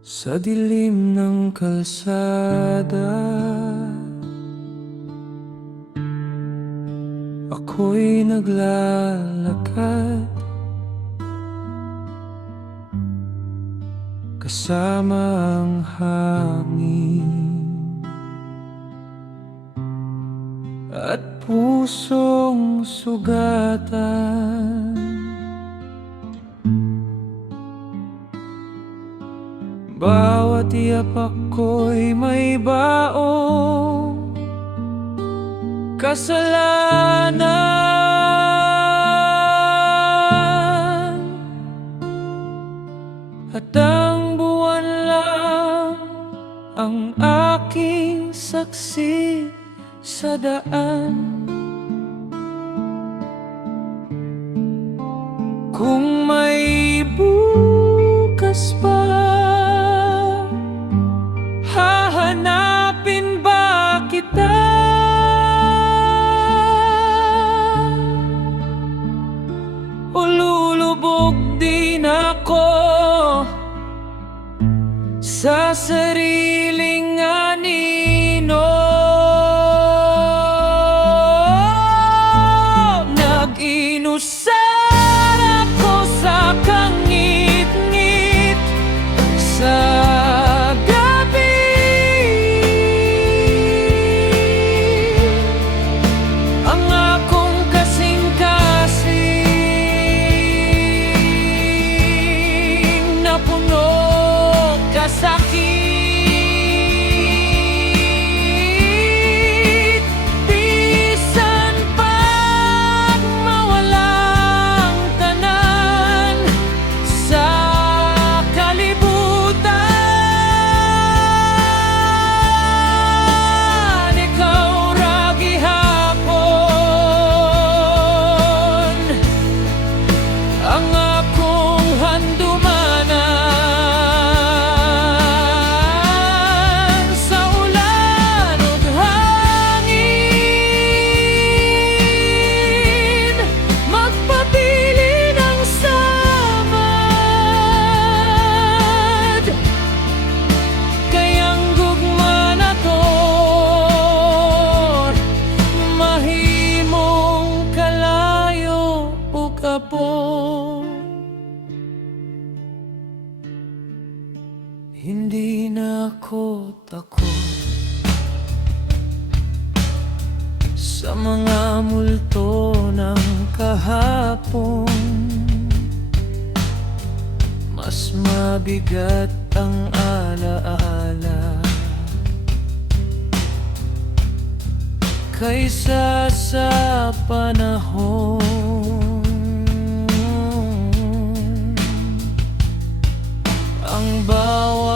Sa dilim ng kalsada, ako'y naglalakad kasama ang hangin at pusong sugatan. Bawat iyapak ko'y may baong kasalanan, at ang buwan lang ang aking saksi sa daan. Kung may bukas pa, hahanapin ba kita? O lulubog din ako sa sariling anino? Nag-inusal ako sa kangit-ngit sa sakit. Bisan pag mawalang tanan sa kalibutan, ikaw ra gihapon ang akong handumanan. Hindi na ako takot sa mga multo ng kahapon. Mas mabigat ang alaala kaysa sa panahon. Ang bawat